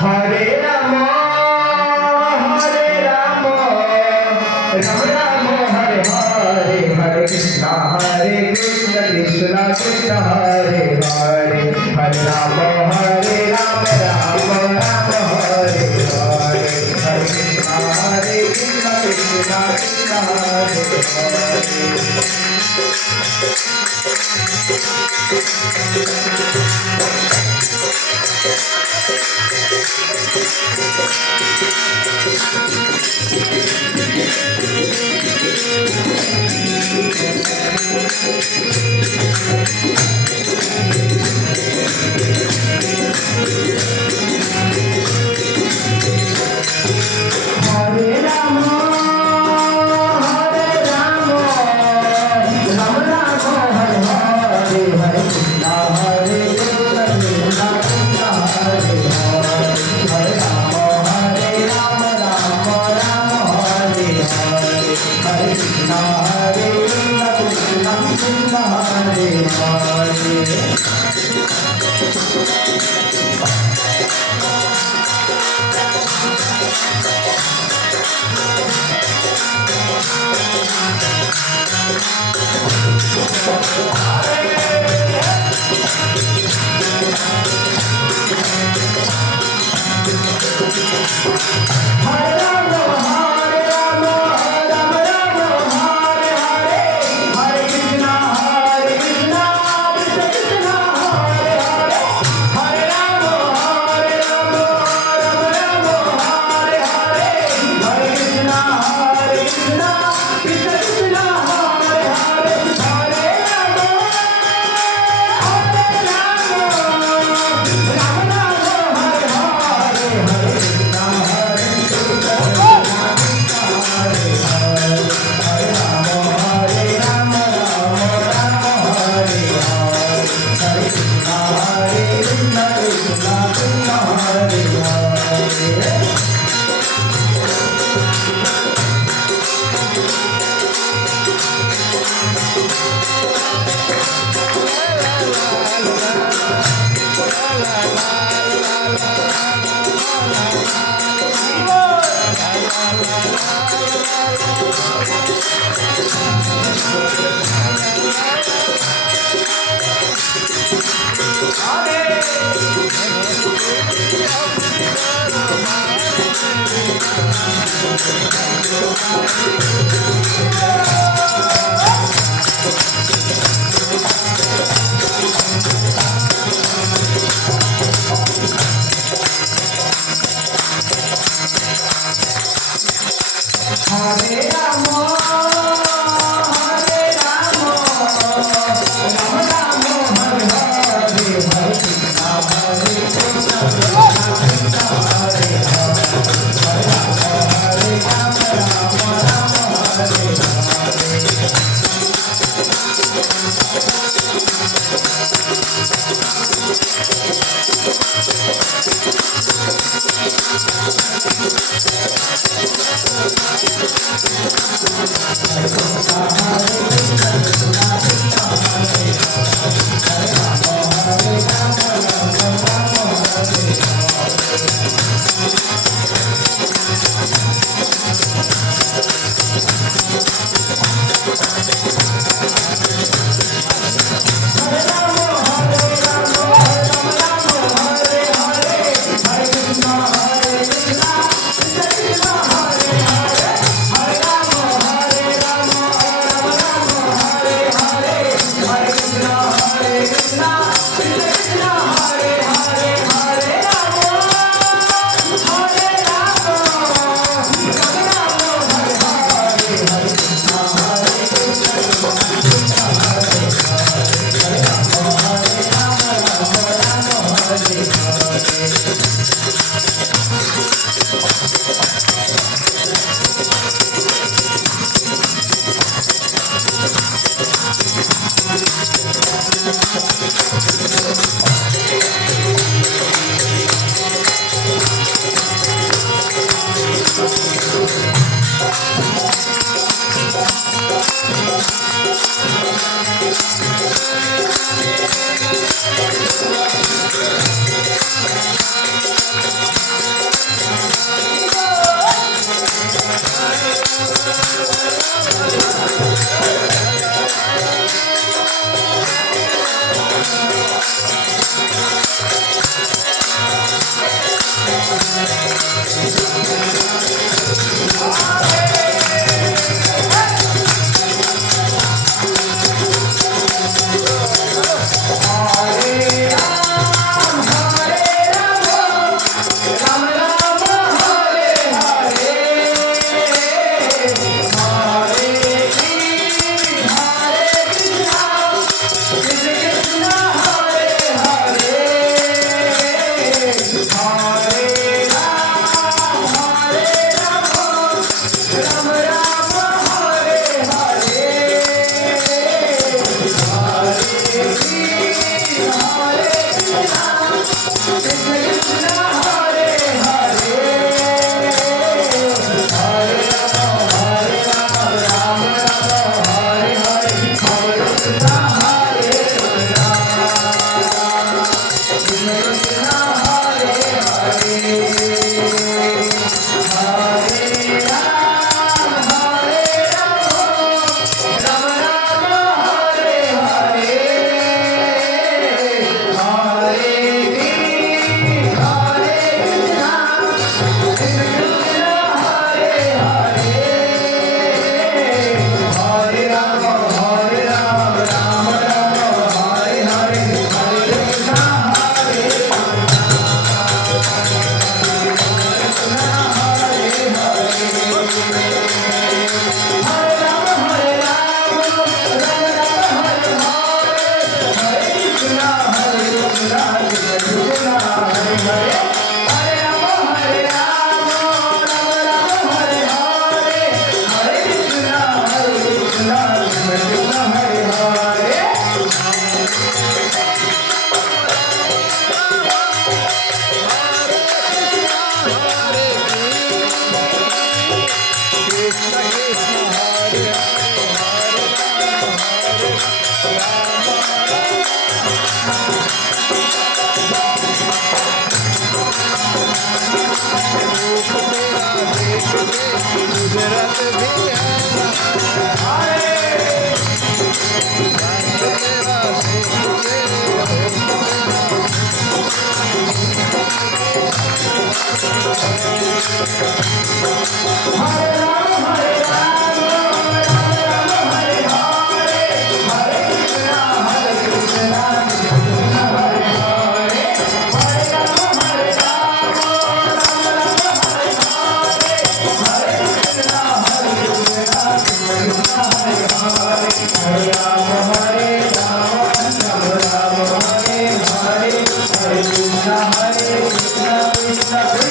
Hare Ram Ram Ram Hare Hare Hare Krishna Krishna Krishna Hare Hare Hare Ram Ram Ram Ram Hare Hare Hare Krishna Krishna Krishna Hare Hare Hare Ram Ram Ram Hare Hare Hare Krishna Krishna Krishna Hare Hare Hare Ram Ram Ram Hare Hare Hare Krishna Krishna Krishna Hare Hare Hare Ram Ram Ram Hare Hare Hare Krishna Krishna Krishna Hare Hare Hare Ram Ram Ram Hare Hare Hare Krishna Krishna Krishna Krishna Hare Hare Hare Ram Ram Ram Hare Hare Hare Krishna Hare Ram Ram Hare Hare Hare Krishna Krishna Hare Hare Hare Ram Ram Ram Hare Hare Krishna, Krishna Krishna